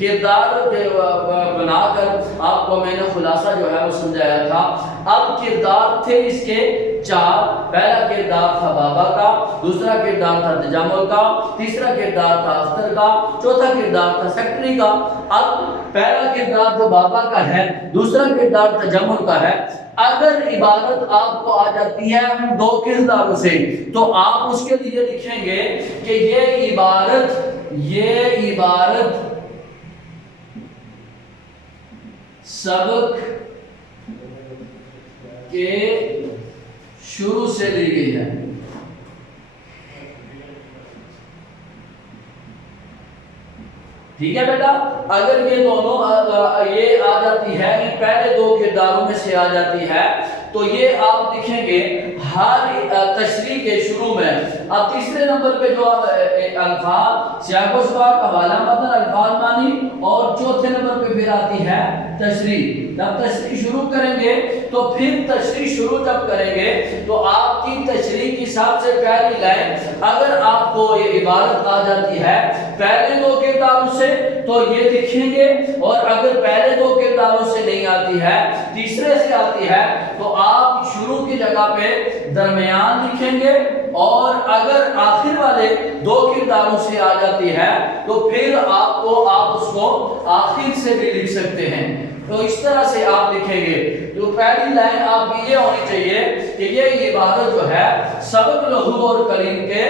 کردار بنا کر آپ کو میں نے خلاصہ جو ہے وہ سمجھایا تھا۔ اب کردار تھے اس کے 4، پہلا کردار تھا بابا کا، دوسرا کردار تھا تجمل کا، تیسرا کردار تھا اختر کا، چوتھا کردار تھا سیکٹری کا۔ اب پہلا کردار جو بابا کا ہے، دوسرا کردار تجمل کا ہے، اگر عبارت آپ کو آ جاتی ہے ان 2 کرداروں سے تو آپ اس کے لیے لکھیں گے کہ یہ عبارت سبق کے شروع سے لی گئی ہے۔ ٹھیک ہے بیٹا، اگر یہ دونوں یہ آ جاتی ہے، ان پہلے 2 کرداروں میں سے آ جاتی ہے تو یہ آپ لکھیں گے ہر تشریح کے شروع میں۔ اب تیسرے نمبر پہ جو الفاظ سیاق و سباق، حوالہ متن، الفاظ معنی، اور چوتھے نمبر پہ پھر آتی ہے تشریح۔ جب تشریح شروع کریں گے تو پھر تشریح شروع جب کریں گے تو آپ کی تشریح کی سب سے پہلی لائن اگر آپ کو یہ عبارت آ جاتی ہے پہلے 2 کرداروں سے تو یہ لکھیں گے، اور اگر پہلے 2 کرداروں سے نہیں آتی ہے، تیسرے سے آتی ہے تو آپ شروع کی جگہ پہ درمیان لکھیں گے، اور اگر آخر والے 2 کرداروں سے آ جاتی ہے تو پھر آپ اس کو آخر سے بھی لکھ سکتے ہیں۔ تو اس طرح سے آپ لکھیں گے۔ تو پہلی لائن آپ کی یہ ہونی چاہیے کہ یہ عبارت جو ہے سبق لغو اور کلیم کے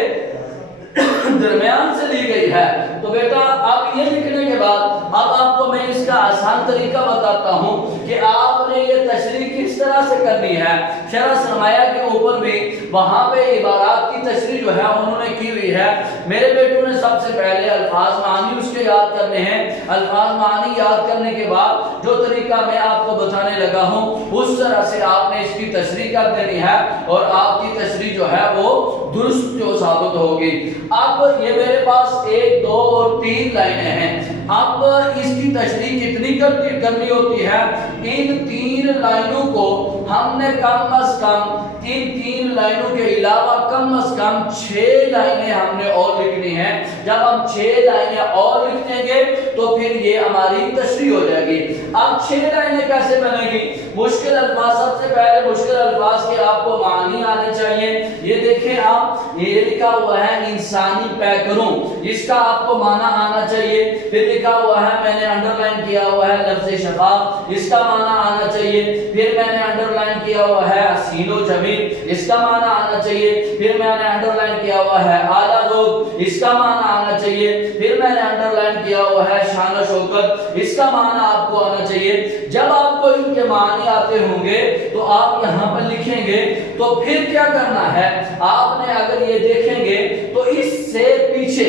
درمیان سے لی گئی ہے۔ تو بیٹا اب یہ لکھنے کے بعد اب آپ کو میں اس کا آسان طریقہ بتاتا ہوں کہ آپ نے یہ تشریح کس طرح سے کرنی ہے۔ شرح سرمایہ کے اوپر بھی وہاں پہ عبارات کی تشریح جو ہے انہوں نے کی ہوئی ہے۔ میرے بیٹوں نے سب سے پہلے الفاظ معنی اس کے یاد کرنے ہیں۔ الفاظ معنی یاد کرنے کے بعد جو طریقہ میں آپ کو بتانے لگا ہوں اس طرح سے آپ نے اس کی تشریح کر دینی ہے، اور آپ کی تشریح جو ہے وہ درست جو ثابت ہوگی۔ اب یہ میرے پاس 1، 2 اور 3 لائنیں ہیں۔ اب اس کی تشریح کتنی کرنی ہوتی ہے؟ ان 3 لائنوں کو ہم نے کم از کم ان 3 لائنوں کے علاوہ کم از کم 6 لائنیں ہم نے اور لکھنی ہیں۔ جب ہم 6 لائنیں اور لکھ دیں گے تو پھر یہ ہماری تشریح ہو جائے گی۔ اب 6 لائنیں کیسے بنے گی؟ مشکل الفاظ، سب سے پہلے مشکل الفاظ کے آپ کو معنی آنے چاہیے۔ یہ دیکھیں آپ، یہ لکھا ہوا ہے انسانی پیکروں، اس کا آپ کو معنی آنا چاہیے۔ پھر لکھا ہوا ہے، میں نے انڈر لائن کیا ہوا ہے لفظ شفاف، اس کا معنی آنا چاہیے۔ پھر میں نے انڈر لائن کیا ہوا ہے حسین و جمیل، اس کا معنی آنا چاہیے۔ پھر میں نے انڈر لائن کیا ہوا ہے اعلیٰ ذوق، اس کا معنی آنا چاہیے۔ پھر میں نے انڈر لائن کیا ہوا ہے شان و شوکت، اس کا معنی آپ کو آنا چاہیے۔ جب آپ کو ان کے معنی آتے ہوں گے تو آپ یہاں پر لکھیں گے۔ تو پھر کیا کرنا ہے؟ آپ نے اگر یہ دیکھیں گے تو اس سے پیچھے،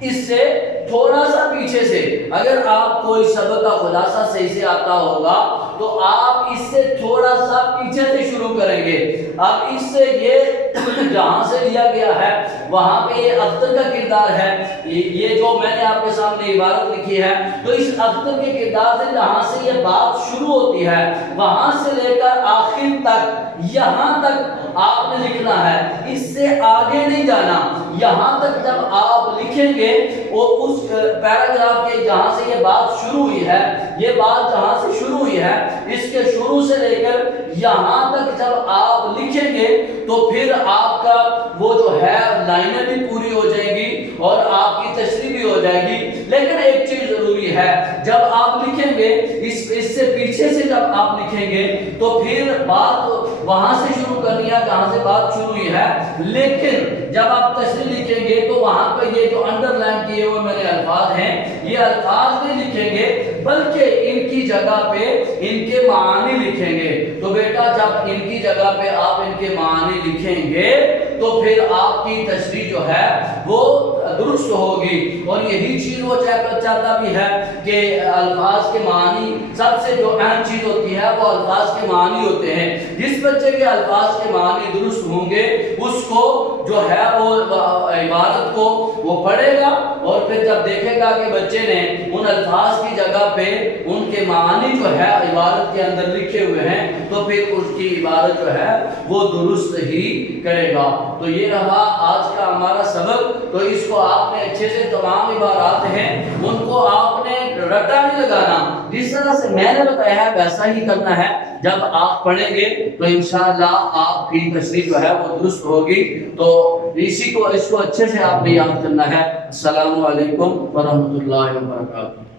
اس سے تھوڑا سا پیچھے سے اگر آپ کوئی سبق کا خلاصہ صحیح سے آتا ہوگا تو آپ اس سے تھوڑا سا پیچھے سے شروع کریں گے۔ اب اس سے یہ جہاں سے لیا گیا ہے وہاں پہ یہ اختر کا کردار ہے، یہ جو میں نے آپ کے سامنے عبارت لکھی ہے، تو اس اختر کے کردار سے جہاں سے یہ بات شروع ہوتی ہے وہاں سے لے کر آخر تک یہاں تک آپ نے لکھنا ہے، اس سے آگے نہیں جانا۔ یہاں تک جب آپ لکھیں گے وہ اس پیراگراف کے جہاں سے یہ بات شروع ہوئی ہے، یہ بات جہاں سے شروع ہوئی ہے اس کے شروع سے لے کر یہاں تک جب آپ لکھیں گے تو پھر آپ کا وہ جو ہے لائنیں بھی پوری ہو جائے گی اور آپ کی تشریح بھی ہو جائے گی۔ لیکن ایک چیز ضروری ہے، جب آپ لکھیں گے اس سے پیچھے سے جب آپ لکھیں گے تو پھر بات وہاں سے شروع کرنی ہے جہاں سے بات شروع ہوئی ہے، لیکن جب آپ تشریح لکھیں گے تو وہاں پہ یہ جو انڈر لائن کیے ہوئے میرے الفاظ ہیں یہ الفاظ نہیں لکھیں گے بلکہ ان کی جگہ پہ ان کے معنی لکھیں گے۔ تو بیٹا جب ان کی جگہ پہ آپ ان کے معنی لکھیں گے تو پھر آپ کی تشریح جو ہے وہ درست ہوگی، اور یہی چیز وہ چاہتا بھی ہے کہ الفاظ کے معنی سب سے جو اہم چیز ہوتی ہے وہ الفاظ کے معنی ہوتے ہیں۔ جس بچے کے الفاظ کے معنی درست ہوں گے اس کو جو ہے وہ عبارت کو وہ پڑھے گا، اور پھر جب دیکھے گا کہ بچے نے ان الفاظ کی جگہ پہ ان کے معنی جو ہے عبارت کے اندر لکھے ہوئے ہیں تو پھر اس کی عبادت جو ہے وہ درست ہی کرے گا۔ تو یہ رہا آج کا ہمارا سبق۔ تو اس کو آپ نے اچھے سے تمام عبارات ہیں ان کو آپ نے رٹا نہیں لگانا، جس طرح سے میں نے بتایا ہے ویسا ہی کرنا ہے۔ جب آپ پڑھیں گے تو انشاءاللہ آپ کی تشریح جو ہے وہ درست ہوگی۔ تو اس کو اچھے سے آپ نے یاد کرنا ہے۔ السلام علیکم ورحمۃ اللہ وبرکاتہ۔